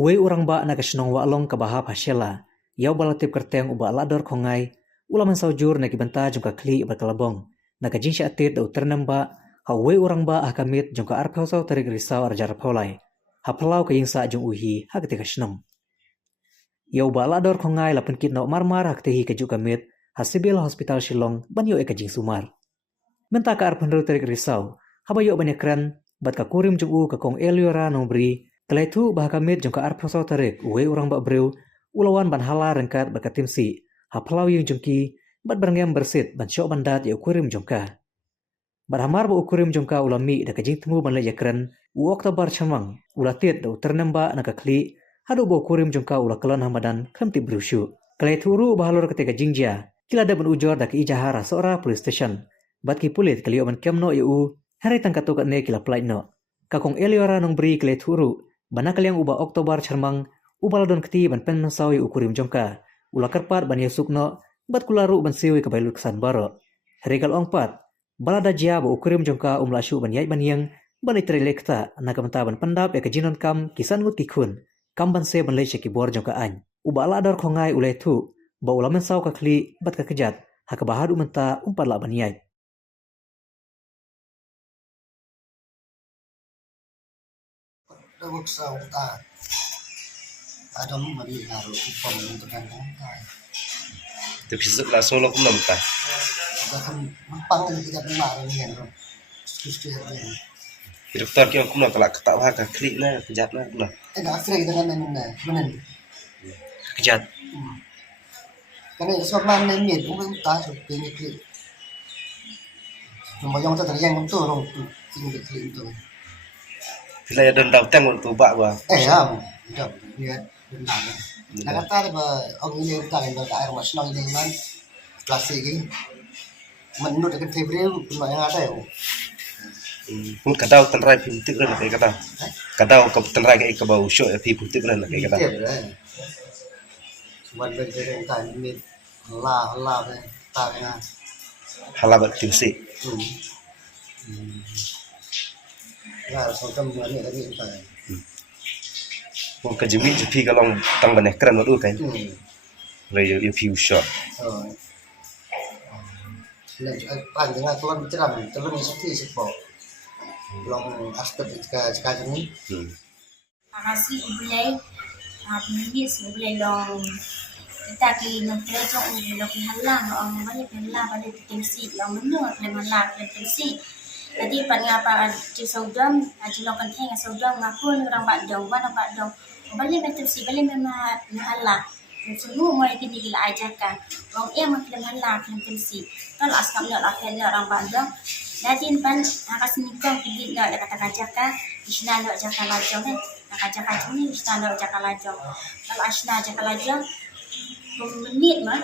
Uwe urang ba na kasinong walong kabahap hasyela. Yaw balatip kerteng uba lador kongai. Ulaman saujur na kibanta jungka kli berkelabong. Na kajing siya atit da uternem ba. Ha uwe urang ba hakamit jungka arpau sau tarik risau arjar paulay. Ha pelau kaying sa jung uhi ha ketika sinong. Yaw ba lador kongai lapan kit na marmar ha ketehi kajuk kamit. Ha sibil hospital Shillong banyo e kajing sumar. Menta ka arpanru tarik risau. Habayo banyak keren. Bat ka kurim jung u kakong eliora nombri. Kelai tu bah kamit jungka arpau tarik uwe urang ba breu. Ulawan ban hala rengkat berkatimsi. Ha pelau yung jungki. Bat berangam bersit ban syok bandat ya ukurim jungka. Bat hamar ba ukurim jungka ulami da kajing temu ban leja keren. U Oktober chamang. Ulatit da uternem ba na kakli. Hadu ba ukurim jungka ula kelan hamadan kremti berusyu. Kelai turu bahalur ketika jingja. Kila da ban ujor da ki ijahara seorang police station. Bat ki pulit kali oman kemno ya u. Hari tangkatu kat ne kila pelait no. Kakong eliora nong beri kelai turu. Bana kaliang uba Oktober chamang. Ubaladon keti ban pen mensau ya ukurim jungka. Ula kerpat ban yasuk no. Bat kularu ban siwi kabailur kesan baro. Hari kal ongpat. Balada jia ba ukurim jungka lasyu ban yai ban yang. Ban itri lekta. Na kamenta ban pendap ya kejinon kam kisan ngut kikun. Kam ban se ban leche kibor jungka any. Uba alador kongai ulai tu. Ba ulaman sau kakli bat kakejat. Hakabahadu menta umpat la ban yai. Dawag sa uta. Adam mali laro upang untuk nangkai. Tapi setelah solo pun nampak. Bahkan mempang kita kemarin yang diskusi hari. Dokter kau pun nak kelak ketawa ke klik na kejat na pun. Dah akhirnya dengan mana? Kejat. Karena sebab mana ni pun tak seperti ni klik. Nombor yang tak yang itu orang tu tinggal klik itu. Bila ada datang untuk bak gua. Ya, tidak dia benar. Nak kata apa orang ini tak yang air masuk ini man klasik ini. Menurut dengan Februari pun yang ada ya. Pun kadau tenrai pintik lah kayak kata. Kadau ke tenrai kayak ke bau syok pi pintik lah kayak kata. Cuma berdiri kan ini lah tak na. Halabat timsi. Ya, sokam ni lagi tak. Pun kejemi jepi kalau tang banyak keren waktu kan. Layu you view shot. Nah, panjangnya keluar bicara, terus mesti sepok. Belum aspek sekarang ni. Makasih ubulay, bilis ubulay long. Kita ki nung kerajaan ubulay halang, ang balik balik timsi, long menurut halang timsi. Jadi pada cisodom, ajilong kenteng cisodom ngapun orang bakdong, mana bakdong. Balik timsi, balik memang halang. Semua mulai kini gila ajarkan. Orang yang makin halang timsi. Kalau askam nak lakukan orang bakdong. Jadi pan akas nikong kini nak kata kajakan, isna nak jakan lajong ni. Nak kajakan ni isna nak jakan lajong. Kalau isna jakan lajong, menit mah.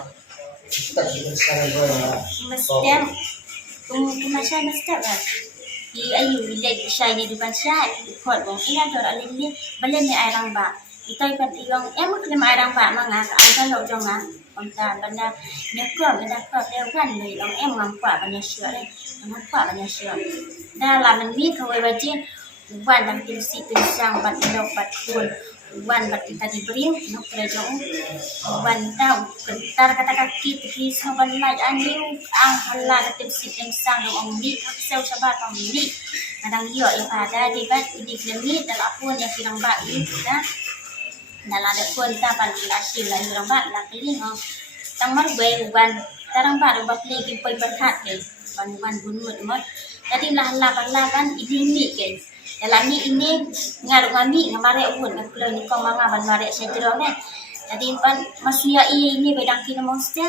Mesti Kumasya mesti kan. Di ayu leg syai ni dukan syai. Kot bang ina dor alili balen ni airang ba. Itai pan iyong em kena airang ba manga ka angkan lo jonga. Onta benda nekor benda ko lewan ni long em ngampa banyak syai ni. Ngampa banyak syai. Dah la men mi kawai baje wan dang tilsi pisang bat ndok bat kun. Wan bat kita diberi nok kerajaan wan tahu kentar kata kaki tapi saban laj anjing ang hala ketim sistem sang dong mi sel sabat ong mi kadang yo yang pada debat di klemit dan apun yang kirang ba kita dalam ada pun tapan asyik lah kirang ba la keling tamar gue wan tarang ba ba lagi poi berkat ke wan bunut mot jadi lah kan ini ke dalam ini ngaruk kami ngamare pun kalau ni kau manga ban mare sedro kan jadi pan masia ini bedang kina monster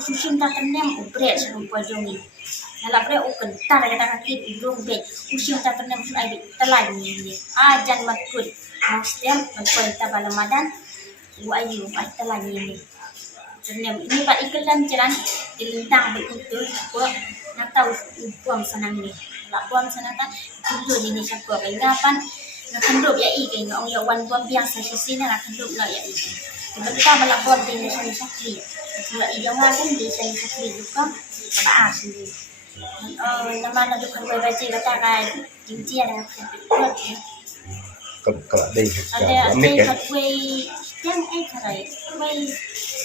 ususin tak tenem ubret serumpa jongi dalam bre kentar kata kaki belum bet usin tak tenem ai telan ni ajan matkut monster berkuenta balamadan ayu ai telan ni tenem ini pak iklan jalan dilintang begitu buat nak tahu buang senang ni buang senang kan dulu di Indonesia gua kapan nak kenduk ya i orang ya wan buang biasa sisi nak kenduk nak ya i sebentar malah buang di Indonesia sakli kalau idong kan di Indonesia sakli juga apa sih nama nak dukun gue baca kata kan jinjia dah kuat Kalau ada Ada amik ya. kat way yang karai way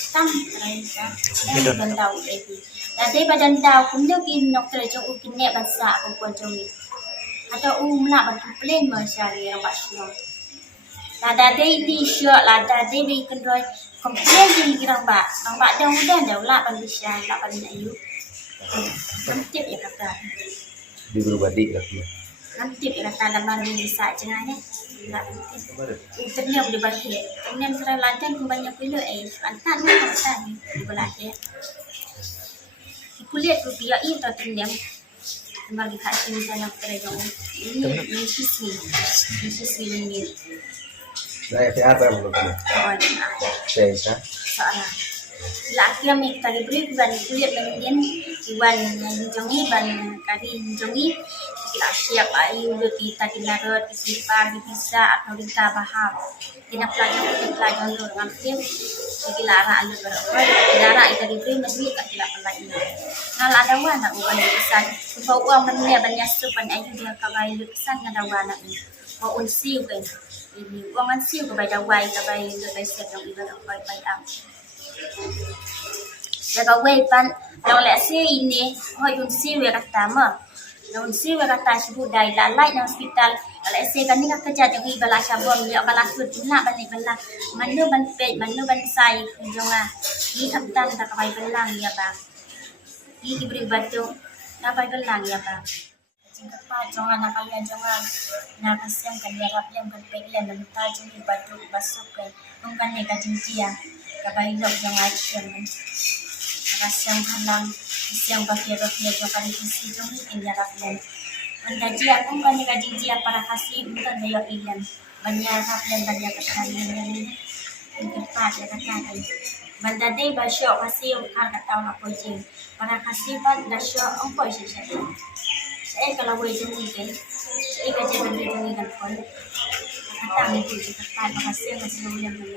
tam karai sa. Yang bandau lagi. Ada badan dau kun dia kin nok tere jong ukin ne bahasa kun kon jong ni. Atau nak ban komplain ma syari yang basyo. Lada day di syok lada day bi kendoi komplain di girang ba. Ang ba dang udan dah la ban bisya la ban ayu. Nanti ya kata. Di berbadi lah. Nanti ya kata dalam bisa jangan ya. Internet boleh bahaya. Kemudian serai ladang banyak pula antan ni antan ni di belakang. Kulit rupiah itu terendam. Kembali kat sini sana kerajaan ini sisi ini. Nah, apa yang belum punya? Saya Soalnya laki kami tadi beri ban kulit bagian ban jongi ban kari jongi kita siap ayu lebih tadi larut isipar bisa atau kita baham kita pelajar dengan tim kita lara alu berapa lara itu diberi mesti kita pelajari kalau ada wana uban pesan supaya uang mennya banyak supan ayu dia kabai lukisan ada wana ini mau unsiu kan ini uang unsiu kabai dawai kabai siap yang ibadah kabai am jaga wepan yang lesi ini yun siwe kata mah yun siwe kata sebut dai lalai di hospital lesi kan ni kerja yang ibala sabon dia bala sud nak balik bala mana ban pej mana ban sai jonga ni kaptan tak kapai belang ya bang ni diberi batu kapai belang ya bang Cepat jangan nak kalian jangan nak kasihan kan dia rap yang kan pegian dan tajam di batu basuk kan mungkin ni kajing dia kapai lok jangan action kasihan halang siang bakia jangan isi jong ni dia rap yang Andaji aku kan ni kajing dia para kasih bukan dia ilan banyak rap yang banyak kesalahan ini cepat ya kata banda dei basyo kasih kan kata nak pojing para kasih ban dasyo angkoi sisa saya kalau boleh jadi kan saya kerja dengan kan pun kata ni tu cepat makasih yang banyak